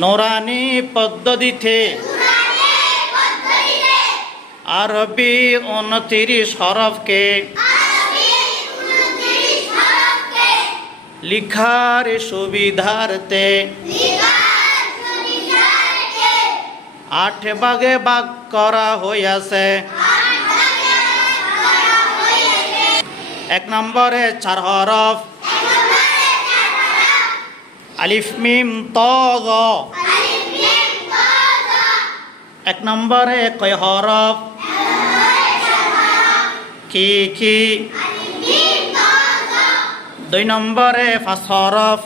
নুরানি পদ্ধতিতে আরবি 29 হরফকে লিখার সুবিধার্থে 8 ভাগে ভাগ করা হইয়াছে। 1 নম্বরে 4 হরফ আলিফ মিম ত জ। 1 নম্বরে কয় হরফ কি কি। 2 নম্বরে 5 হরফ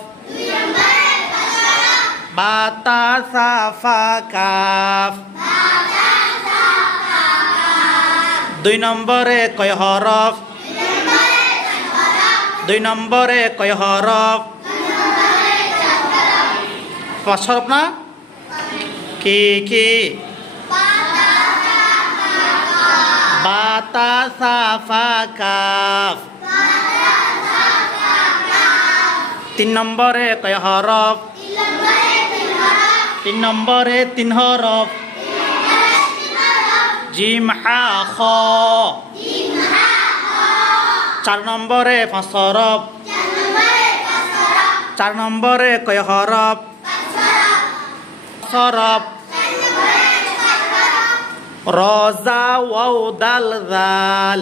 বা তা সা ফা কাফ। 2 নম্বরে কয় হরফ 2 নম্বরে কয় হরফ 5 হরফ না কি কি। বা তা সা ফা কাফ। 3 নম্বরে কয় হরফ 3 নম্বরে 3 হরফ জিম হা খ। 4 নম্বরে 5 হরফ 4 নম্বরে কয় হরফ হরফ রজা ওয়াও দাল জাল।